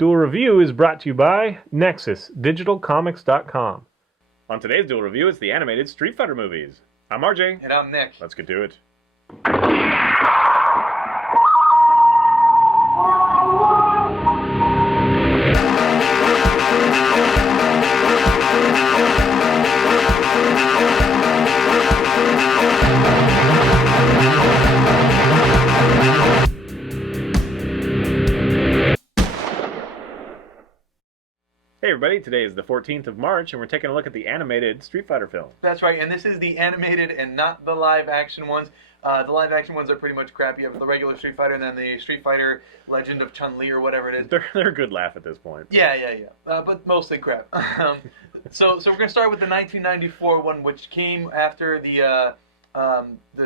Duel Review is brought to you by NexusDigitalComics.com. On today's Duel Review, it's the animated Street Fighter movies. I'm RJ. And I'm Nick. Let's get to it. Hey everybody, today is the 14th of March and we're taking a look at the animated Street Fighter film. That's right, and this is the animated and not the live action ones. The live action ones are pretty much crap. You have the regular Street Fighter and then the Street Fighter Legend of Chun-Li or whatever it is. They're a good laugh at this point. Yeah. But mostly crap. So we're going to start with the 1994 one, which came after the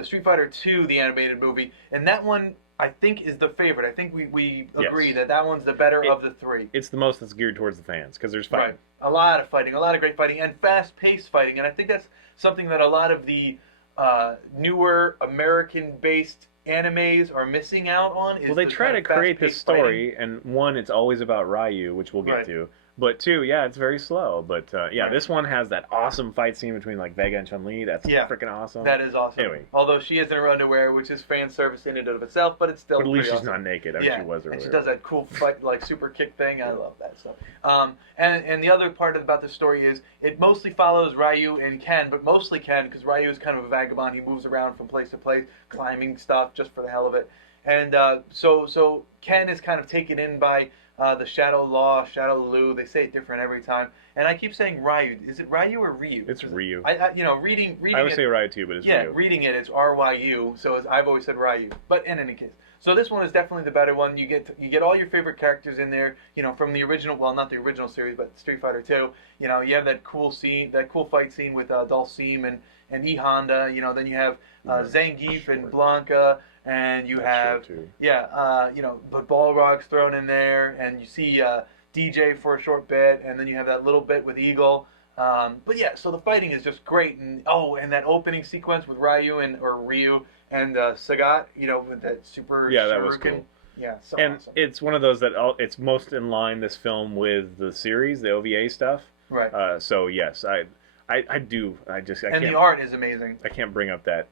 Street Fighter 2, the animated movie. And that one, I think, is the favorite. I think we agree that one's the better of the three. It's the most that's geared towards the fans, because there's fighting. Right. A lot of fighting, a lot of great fighting, and fast-paced fighting. And I think that's something that a lot of the newer American-based animes are missing out on. Well, they try to create this story, and one, it's always about Ryu, which we'll get to. But two, yeah, it's very slow. But this one has that awesome fight scene between like Vega and Chun-Li. That's freaking awesome. That is awesome. Anyway. Although she is in her underwear, which is fan service in and of itself, but it's still But at least she's awesome. not naked. I mean, she was earlier. And she does that cool fight, like super kick thing. I love that stuff. And the other part about the story is it mostly follows Ryu and Ken, but mostly Ken because Ryu is kind of a vagabond. He moves around from place to place, climbing stuff just for the hell of it. And so Ken is kind of taken in by the Shadow Law, Shadow Lu. They say it different every time. And I keep saying Ryu. Is it Ryu or Ryu? It's Ryu. Reading I would say Ryu too, but it's Ryu. Yeah, reading it's R-Y-U. So I've always said Ryu. But in any case. So this one is definitely the better one. You get all your favorite characters in there, from the original, well, not the original series, but Street Fighter 2. You have that cool fight scene with Dhalsim and E Honda. Then you have Zangief and Blanca. And you have, but Balrog's thrown in there, and you see DJ for a short bit, and then you have that little bit with Eagle. So the fighting is just great, and that opening sequence with Ryu and Sagat, with that super that was cool. Yeah, so and awesome. It's one of those that it's most in line, this film, with the series, the OVA stuff. Right. So yes, I do. And the art is amazing. I can't bring up that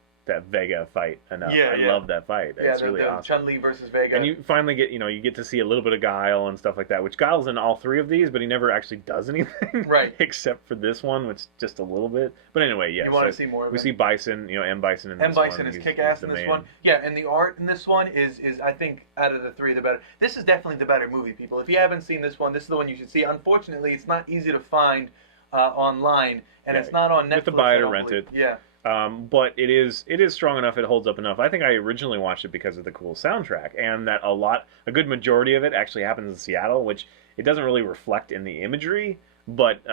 Vega fight enough. I love that fight. Yeah, it's really awesome. Chun-Li versus Vega. And you finally get, you get to see a little bit of Guile and stuff like that, which Guile's in all three of these, but he never actually does anything. Right. Except for this one, which just a little bit. But anyway, yeah. You want to see more of it. We see Bison, M. Bison in this one. M. Bison is kick-ass in this one. Yeah, and the art in this one is I think, out of the three, the better. This is definitely the better movie, people. If you haven't seen this one, this is the one you should see. Unfortunately, it's not easy to find online, and it's not on Netflix. You have to buy it or rent it. Yeah. But it is strong enough. It holds up enough. I think I originally watched it because of the cool soundtrack, and that a good majority of it actually happens in Seattle, which it doesn't really reflect in the imagery, but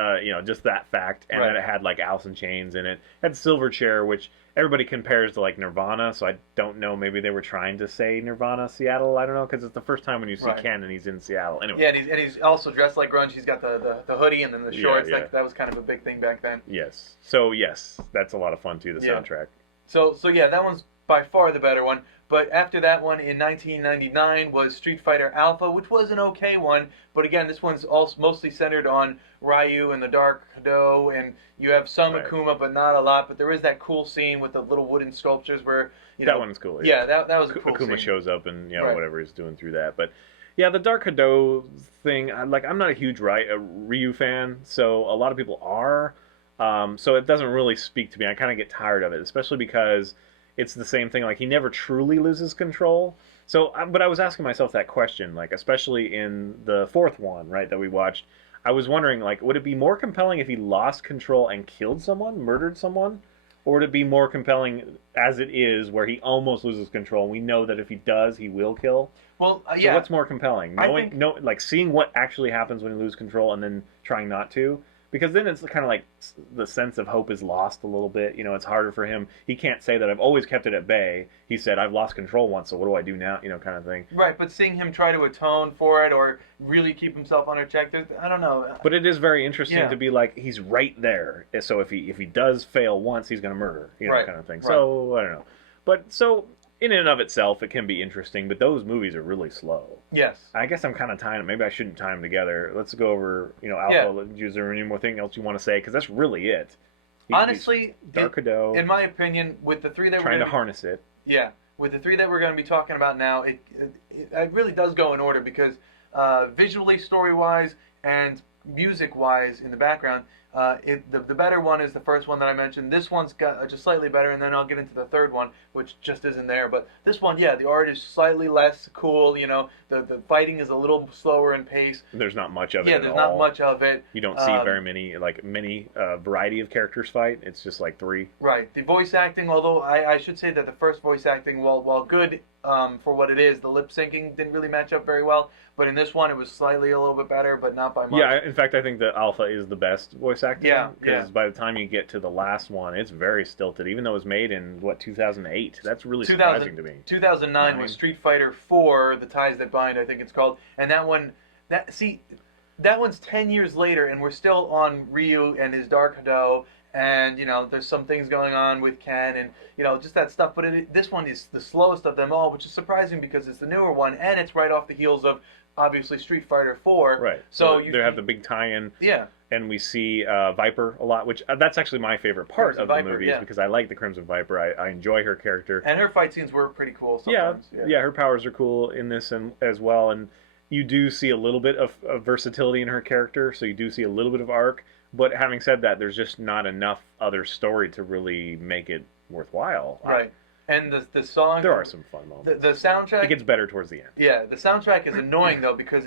just that fact, and that it had like Alice in Chains in it. It had Silverchair, which everybody compares to like Nirvana, so I don't know. Maybe they were trying to say Nirvana, Seattle. I don't know, because it's the first time when you see Ken and he's in Seattle. Anyway. Yeah, and he's also dressed like grunge. He's got the hoodie and then the shorts. Yeah. That was kind of a big thing back then. Yes. So yes, that's a lot of fun too. The soundtrack. So that one's by far the better one. But after that one in 1999 was Street Fighter Alpha, which was an okay one. But again, this one's also mostly centered on Ryu and the Dark Hado, and you have some Akuma, but not a lot. But there is that cool scene with the little wooden sculptures where that one's cool. Yeah, that was a cool Akuma scene. shows up and whatever he's doing through that. But yeah, the Dark Hado thing, I'm not a huge Ryu fan, so a lot of people are. So it doesn't really speak to me. I kind of get tired of it, especially because it's the same thing. Like, he never truly loses control. So, but I was asking myself that question, like, especially in the fourth one, right, that we watched. I was wondering, like, would it be more compelling if he lost control and killed someone, murdered someone? Or would it be more compelling as it is, where he almost loses control? We know that if he does, he will kill. Well, So what's more compelling? Seeing what actually happens when you lose control and then trying not to? Because then it's kind of like the sense of hope is lost a little bit. It's harder for him. He can't say that I've always kept it at bay. He said, I've lost control once, so what do I do now? Kind of thing. Right, but seeing him try to atone for it or really keep himself under check, I don't know. But it is very interesting to be like, he's right there. So if he does fail once, he's going to murder, kind of thing. So, I don't know. But so in and of itself, it can be interesting, but those movies are really slow. Yes. I guess I'm kind of tying. Maybe I shouldn't tie them together. Let's go over, Alpha. Yeah. Is there any more thing else you want to say? Because that's really it. Honestly, Dark Hado, in my opinion, with the three that trying to harness it. Yeah, with the three that we're going to be talking about now, it really does go in order because visually, story-wise, and music-wise in the background, the better one is the first one that I mentioned. This one's got just slightly better, and then I'll get into the third one, which just isn't there. But this one, yeah, the art is slightly less cool. The fighting is a little slower in pace. There's not much of it. Yeah, at there's all. not much of it. You don't see very many variety of characters fight. It's just like 3. Right. The voice acting, although I should say that the first voice acting, while good for what it is, the lip syncing didn't really match up very well. But in this one, it was slightly a little bit better, but not by much. Yeah, in fact, I think that Alpha is the best voice acting. Yeah, because by the time you get to the last one, it's very stilted. Even though it was made in 2008, that's really surprising to me. 2009 was Street Fighter 4: The Ties That Bind, I think it's called, and that one's 10 years later, and we're still on Ryu and his Dark Hado. And there's some things going on with Ken, and just that stuff. But this one is the slowest of them all, which is surprising because it's the newer one, and it's right off the heels of obviously Street Fighter 4. Right. So they have the big tie-in. Yeah. And we see Viper a lot, which that's actually my favorite part of the movies because I like the Crimson Viper. I enjoy her character. And her fight scenes were pretty cool sometimes. Yeah, her powers are cool in this as well, and you do see a little bit of versatility in her character. So you do see a little bit of arc. But having said that, there's just not enough other story to really make it worthwhile. Right. And the song... There are some fun moments. The soundtrack... It gets better towards the end. Yeah, the soundtrack is annoying, though, because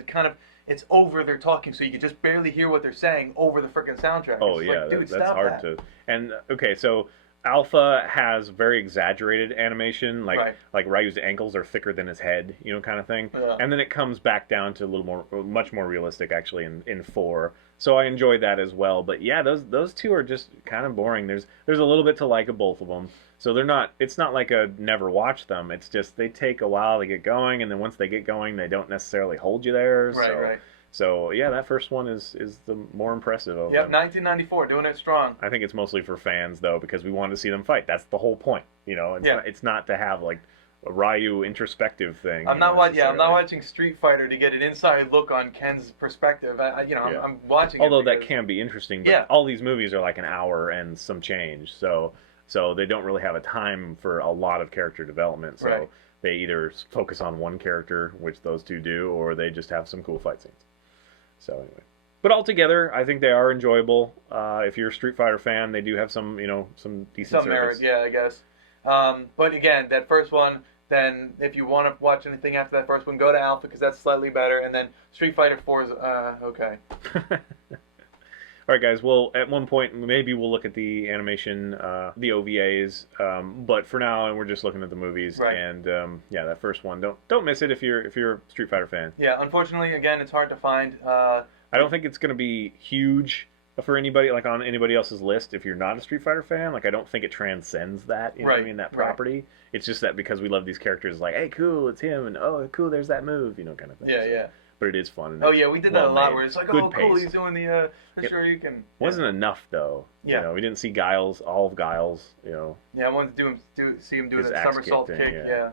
it's over their talking, so you can just barely hear what they're saying over the freaking soundtrack. Oh, it's yeah, like, dude, that's hard to... And, okay, so Alpha has very exaggerated animation, like Ryu's ankles are thicker than his head, kind of thing. Yeah. And then it comes back down to much more realistic, actually, in 4. So I enjoyed that as well. But yeah, those two are just kind of boring. There's a little bit to like of both of them. So it's not like a never watch them. It's just they take a while to get going, and then once they get going, they don't necessarily hold you there. Right. So yeah, that first one is the more impressive of them. 1994, doing it strong. I think it's mostly for fans though, because we wanted to see them fight. That's the whole point. It's not to have like a Ryu introspective thing. I'm not watching Street Fighter to get an inside look on Ken's perspective. I'm watching. Although that can be interesting, but all these movies are like an hour and some change, so they don't really have a time for a lot of character development. So they either focus on one character, which those two do, or they just have some cool fight scenes. So anyway. But altogether, I think they are enjoyable. If you're a Street Fighter fan, they do have some decent merit, I guess. But again, that first one. Then, if you want to watch anything after that first one, go to Alpha because that's slightly better. And then Street Fighter 4 is okay. All right, guys. Well, at one point, maybe we'll look at the animation, the OVAs. But for now, and we're just looking at the movies. Right. And that first one, don't miss it if you're a Street Fighter fan. Yeah, unfortunately, again, it's hard to find. I don't think it's going to be huge for anybody, like on anybody else's list. If you're not a Street Fighter fan, like I don't think it transcends that. You know what I mean? That property. Right. It's just that because we love these characters, like, hey, cool, it's him, and oh, cool, there's that move, kind of thing. Yeah. But it is fun. Oh yeah, we did that a lot. Where it's like, good oh, pace. Cool, he's doing the. Sure, you can. Wasn't enough though. Yeah. We didn't see all of Guile's. Yeah, I wanted to see him do that somersault kick. Yeah.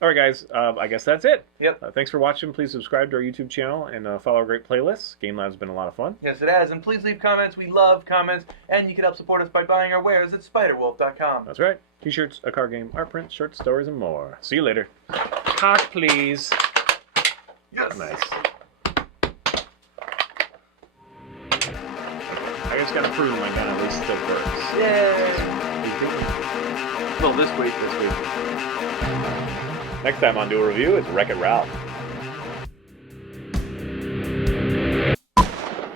All right, guys. I guess that's it. Yep. Thanks for watching. Please subscribe to our YouTube channel and follow our great playlists. Game Lab's been a lot of fun. Yes, it has. And please leave comments. We love comments. And you can help support us by buying our wares at SpiderWolf.com. That's right. T-shirts, a card game, art prints, short stories, and more. See you later. Cock, please. Yes. Nice. I just gotta prove my gun at least still works. Yay! Well, this week. Next time on Duel Review, it's Wreck-It Ralph.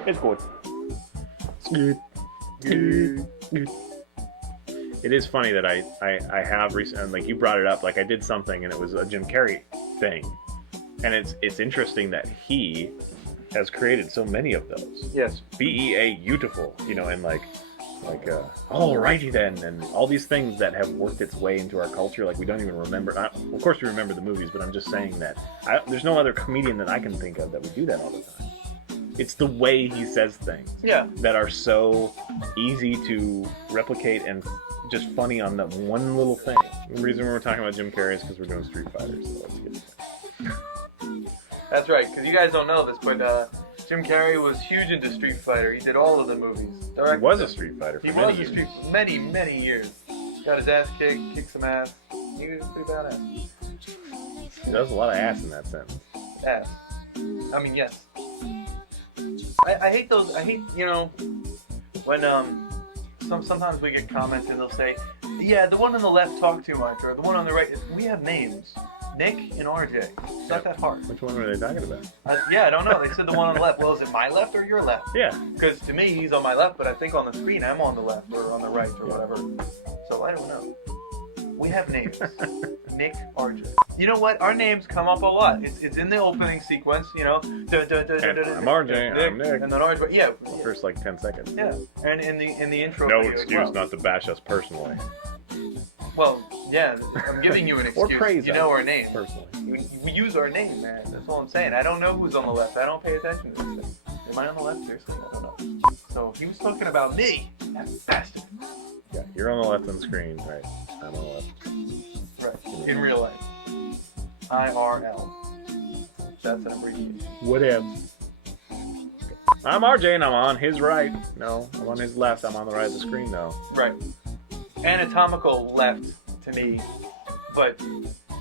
It's good. It is funny that I have recently, like you brought it up, like I did something and it was a Jim Carrey thing. And it's interesting that he has created so many of those. Yes. BEA beautiful, and like alrighty then, and all these things that have worked its way into our culture, like we don't even remember. Of course we remember the movies, but I'm just saying that there's no other comedian that I can think of that would do that all the time. It's the way he says things that are so easy to replicate and just funny on that one little thing. The reason we're talking about Jim Carrey is because we're doing Street Fighter, so let's get to that. That's right, because you guys don't know this, but Jim Carrey was huge into Street Fighter. He did all of the movies. He was a Street Fighter for many years. Many years. Got his ass kicked some ass. He was pretty badass. There's a lot of ass in that sentence. Ass. I mean, yes. I hate those. I hate, when sometimes we get comments and they'll say, yeah, the one on the left talk too much, or the one on the right. We have names. Nick and RJ. It's not that hard. Which one were they talking about? Yeah, I don't know. They said the one on the left. Well, is it my left or your left? Yeah. Because to me, he's on my left, but I think on the screen I'm on the left or on the right or whatever. So I don't know. We have names. Nick, RJ. You know what? Our names come up a lot. It's in the opening sequence, I'm RJ, I'm Nick. And then RJ, yeah. The first like 10 seconds. Yeah. And in the intro No video excuse as well. not to bash us personally. Well, yeah, I'm giving you an excuse. Or praise you know us our name. personally. We use our name, man. That's all I'm saying. I don't know who's on the left. I don't pay attention to this thing. Am I on the left? Seriously, I don't know. So he was talking about me. That bastard. Yeah, you're on the left on the screen, right? I'm on the left. Right. In real life. IRL. That's an abbreviation. Whatever. I'm RJ and I'm on his right. No, I'm on his left. I'm on the right of the screen though. Right. Anatomical left to me, but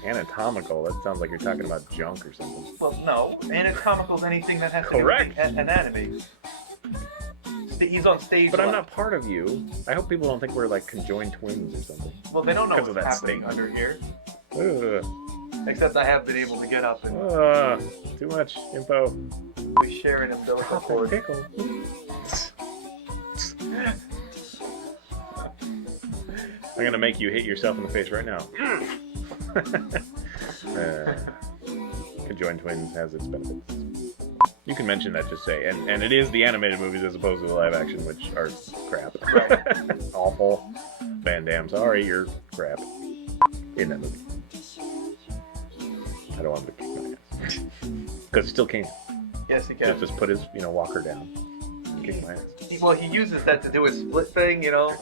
Anatomical? That sounds like you're talking about junk or something. well, no. Anatomical is anything that has to Correct. do with anatomy. He's on stage. But I'm left. not part of you. I hope people don't think we're like conjoined twins or something. Well, they don't know because of what's that happening statement. under here. Ugh. Except I have been able to get up and Too much info. we share an umbilical Pop and cord. pickle. I'm gonna make you hit yourself in the face right now. Conjoined twins has its benefits. You can mention that, just say, and it is the animated movies as opposed to the live action, which are crap. Awful. Van Damme, sorry, you're crap. In that movie. I don't want him to kick my ass. Because he still can. Yes, he can. Just put his, walker down and kick my ass. Well, he uses that to do a split thing, Yeah.